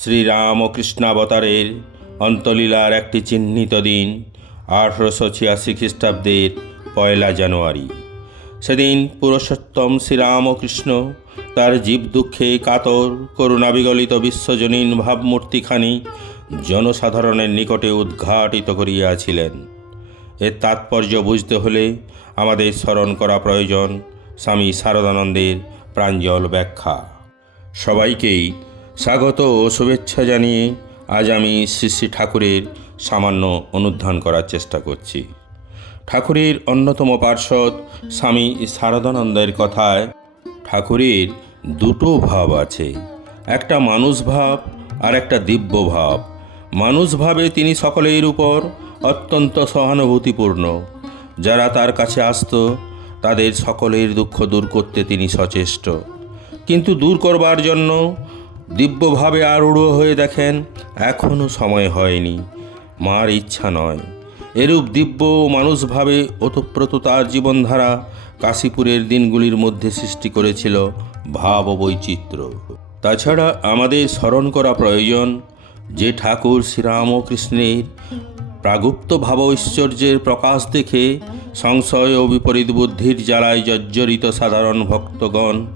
শ্রীরামকৃষ্ণাবতারের অন্তলীলার একটি চিহ্নিত দিন, আঠেরোশো ছিয়াশি খ্রিস্টাব্দের পয়লা জানুয়ারি। সেদিন পুরুষোত্তম শ্রীরামকৃষ্ণ তার জীব দুঃখে কাতর, করুণাবিগলিত বিশ্বজনীন ভাবমূর্তিখানি জনসাধারণের নিকটে উদ্ঘাটিত করিয়াছিলেন। এর তাৎপর্য বুঝতে হলে আমাদের স্মরণ করা প্রয়োজন স্বামী শারদানন্দের প্রাঞ্জল ব্যাখ্যা। সবাইকেই স্বাগত ও শুভেচ্ছা জানিয়ে আজ আমি শ্রী শ্রী ঠাকুরের সামান্য অনুধ্যান করার চেষ্টা করছি। ঠাকুরের অন্যতম পার্ষদ স্বামী শারদানন্দের কথায় ঠাকুরের দুটো ভাব আছে, একটা মানুষ ভাব আর একটা দিব্য ভাব। মানুষ ভাবে তিনি সকলের উপর অত্যন্ত সহানুভূতিপূর্ণ। যারা তার কাছে আসত, তাদের সকলের দুঃখ দূর করতে তিনি সচেষ্ট। কিন্তু দূর করবার জন্য দিব্যভাবে আরূঢ় হয়ে দেখেন এখনও সময় হয়নি। মার ইচ্ছা নয়। এরূপ দিব্য মানুষভাবে ওতপ্রোত তার জীবনধারা কাশীপুরের দিনগুলির মধ্যে সৃষ্টি করেছিল ভাব বৈচিত্র্য তাছাড়া আমাদের স্মরণ করা প্রয়োজন যে ঠাকুর শ্রীরামকৃষ্ণের প্রাগুপ্ত ভাব ঐশ্বর্যের প্রকাশ দেখে সংশয় ও বিপরীত বুদ্ধির জ্বালায় জর্জরিত সাধারণ ভক্তগণ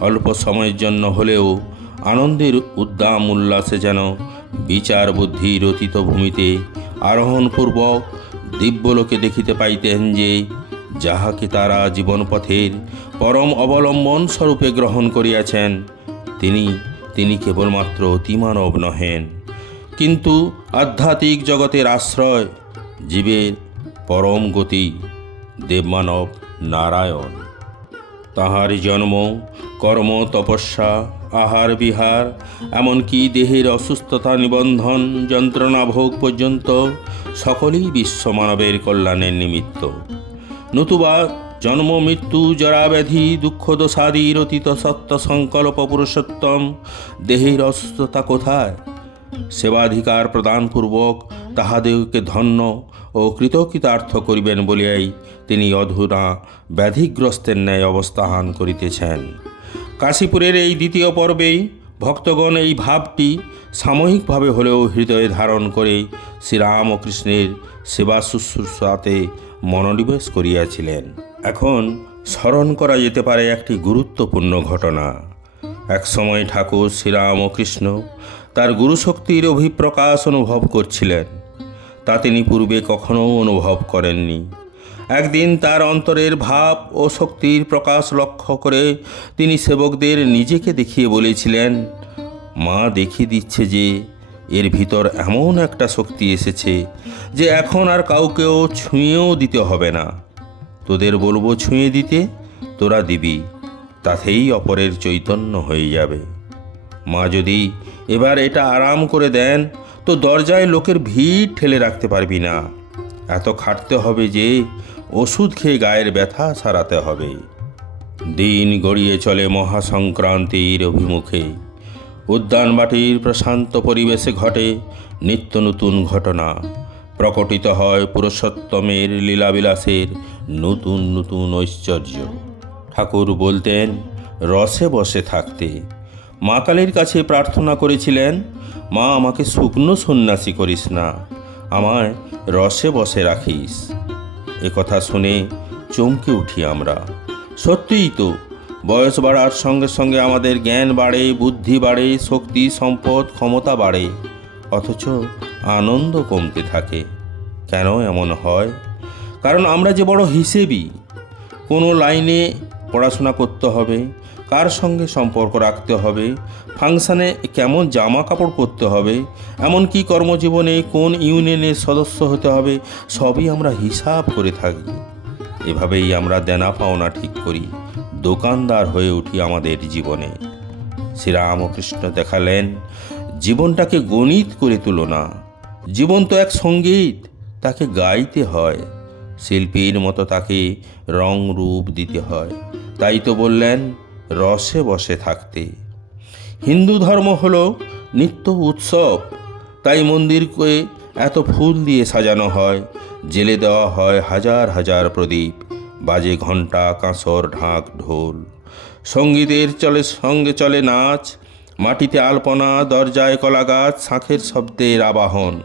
অল্প সময়ের জন্য হলেও আনন্দের উদ্দাম উল্লাসে যেন বিচার বুদ্ধির অতীত ভূমিতে আরোহণপূর্বক দিব্যলোকে দেখিতে পাইতেন যে যাহাকে তারা জীবনপথের পরম অবলম্বন স্বরূপে গ্রহণ করিয়াছেন, তিনি তিনি কেবলমাত্র অতিমানব নহেন। কিন্তু আধ্যাত্মিক জগতের আশ্রয় জীবের পরম গতি দেবমানব নারায়ণ। তাহার জন্ম, কর্ম, তপস্যা, আহার, বিহার, এমনকি দেহের অসুস্থতা নিবন্ধন, যন্ত্রণা ভোগ পর্যন্ত সকলেই বিশ্ব মানবের কল্যাণের নিমিত্ত। নতুবা জন্ম, মৃত্যু, জরাব্যাধি, দুঃখ দোষাদির অতীত সত্য সংকল্প, পুরুষোত্তম, দেহের অসুস্থতা কোথায়? সেবাধিকার প্রদানপূর্বক তাহাদেরকে ধন্য ও কৃতকৃতার্থ করিবেন বলিয়াই তিনি অধুনা ব্যাধিগ্রস্তের ন্যায় অবস্থান করিতেছেন। কাশীপুরের এই দ্বিতীয় পর্বেই ভক্তগণ এই ভাবটি সাময়িকভাবে হলেও হৃদয়ে ধারণ করে শ্রীরামকৃষ্ণের সেবা শুশ্রূষাতে মনোনিবেশ করিয়াছিলেন। এখন স্মরণ করা যেতে পারে একটি গুরুত্বপূর্ণ ঘটনা। একসময় ঠাকুর শ্রীরামকৃষ্ণ তার গুরুশক্তির অভিপ্রকাশ অনুভব করছিলেন। তা তিনি পূর্বে কখনও অনুভব করেননি। একদিন তার অন্তরের ভাব ও শক্তির প্রকাশ লক্ষ্য করে তিনি সেবকদের নিজেকে দেখিয়ে বলেছিলেন, মা দেখিয়ে দিচ্ছে যে এর ভিতর এমন একটা শক্তি এসেছে যে এখন আর কাউকেও ছুঁয়েও দিতে হবে না। তোদের বলব ছুঁয়ে দিতে, তোরা দিবি, তাতেই অপরের চৈতন্য হয়ে যাবে। মা যদি এবার এটা আরাম করে দেন তো দরজায় লোকের ভিড় ঠেলে রাখতে পারবি না। এত খাটতে হবে যে ওষুধ খেয়ে গায়ের ব্যথা সারাতে হবে। দিন গড়িয়ে চলে মহাসংক্রান্তির অভিমুখে। উদ্যানবাটির প্রশান্ত পরিবেশে ঘটে নিত্য নতুন ঘটনা। প্রকটিত হয় পুরুষোত্তমের লীলাবিলাসের নতুন নতুন ঐশ্বর্য। ঠাকুর বলতেন, রসে বসে থাকতে মা কালীর কাছে প্রার্থনা করেছিলেন, মা, আমাকে শুকনো সন্ন্যাসী করিস না, আমায় রসে বসে রাখিস। এ কথা শুনে চমকে উঠি আমরা। সত্যিই তো, বয়স বাড়ার সঙ্গে সঙ্গে আমাদের জ্ঞান বাড়ে, বুদ্ধি বাড়ে, শক্তি, সম্পদ, ক্ষমতা বাড়ে, অথচ আনন্দ কমতে থাকে। কেন এমন হয়? কারণ আমরা যে বড় হিসেবি, কোনো লাইনে পড়াশোনা করতে হবে কার সঙ্গে সম্পর্ক রাখতে হবে? ফাংশানে কেমন জামা কাপড় পরতে হবে? এমনকি কর্মজীবনে কোন ইউনিয়নের সদস্য হতে হবে? সবই আমরা হিসাব করে থাকি। এভাবেই আমরা দেনা পাওনা ঠিক করি। দোকানদার হয়ে উঠি আমাদের জীবনে। শ্রীরামকৃষ্ণ দেখালেন, জীবনটাকে গণিত করে তুলো না। জীবন তো এক সংগীত, তাকে গাইতে হয়। শিল্পীর মতো তাকে রং রূপ দিতে হয়। তাই তো বললেন রসে বসে থাকতে। হিন্দু ধর্ম হল নিত্য উৎসব, তাই মন্দিরকে এত ফুল দিয়ে সাজানো হয়। জেলে দেওয়া হয় হাজার হাজার প্রদীপ, বাজে ঘণ্টা, কাঁসর, ঢাক, ঢোল। সঙ্গীতের চলে, সঙ্গে চলে নাচ, মাটিতে আলপনা, দরজায় কলাগাছ, শাঁখের শব্দের আবাহন।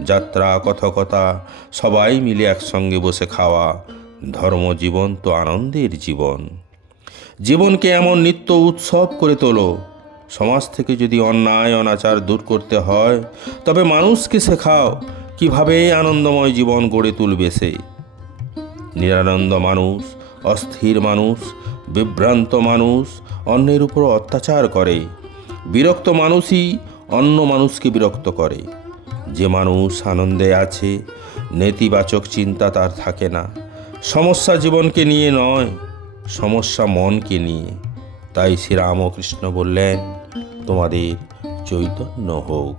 যাত্রা, কথকতা, সবাই মিলে একসঙ্গে বসে খাওয়া ধর্মজীবন তো আনন্দের জীবন। জীবনকে এমন নিত্য উৎসব করে তোলো। সমাজ থেকে যদি অন্যায়, অনাচার দূর করতে হয়, তবে মানুষকে শেখাও কীভাবে আনন্দময় জীবন গড়ে তুলবে সে। নিরানন্দ মানুষ, অস্থির মানুষ, বিভ্রান্ত মানুষ অন্যের উপর অত্যাচার করে। বিরক্ত মানুষই অন্য মানুষকে বিরক্ত করে। যে মানুষ আনন্দে আছে, নেতিবাচক চিন্তা তার থাকে না। সমস্যা জীবনকে নিয়ে নয় সমস্যা মনকে নিয়ে। তাই শ্রীরামকৃষ্ণ বললেন, তোমাদের চৈতন্য হোক।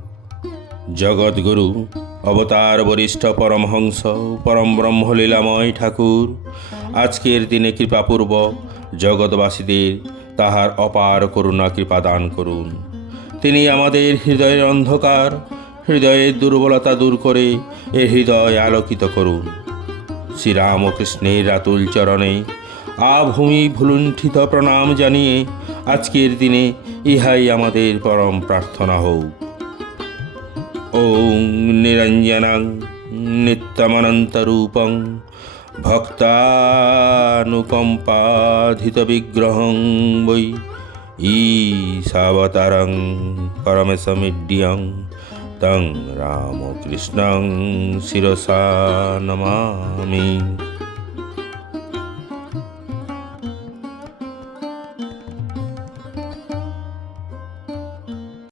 জগৎগুরু অবতার বরিষ্ঠ পরমহংস, পরম ব্রহ্মলীলাময় ঠাকুর, আজকের দিনে কৃপাপূর্বক জগৎবাসীদের তাহার অপার করুণা কৃপা দান করুন। তিনি আমাদের হৃদয়ের অন্ধকার, হৃদয়ের দুর্বলতা দূর করে এ হৃদয় আলোকিত করুন। শ্রীরামকৃষ্ণের রাতুল চরণে আভূমি ভুলুণ্ঠিত প্রণাম জানিয়ে আজকের দিনে ইহাই আমাদের পরম প্রার্থনা হোক। ওং নিরঞ্জনাং নিত্যমনন্তরূপং ভক্তানুকম্পাধিতবিগ্রহং বৈ ঈশাবতারং পরমেশমিড্যং তং রামকৃষ্ণং শিরসা নমামি।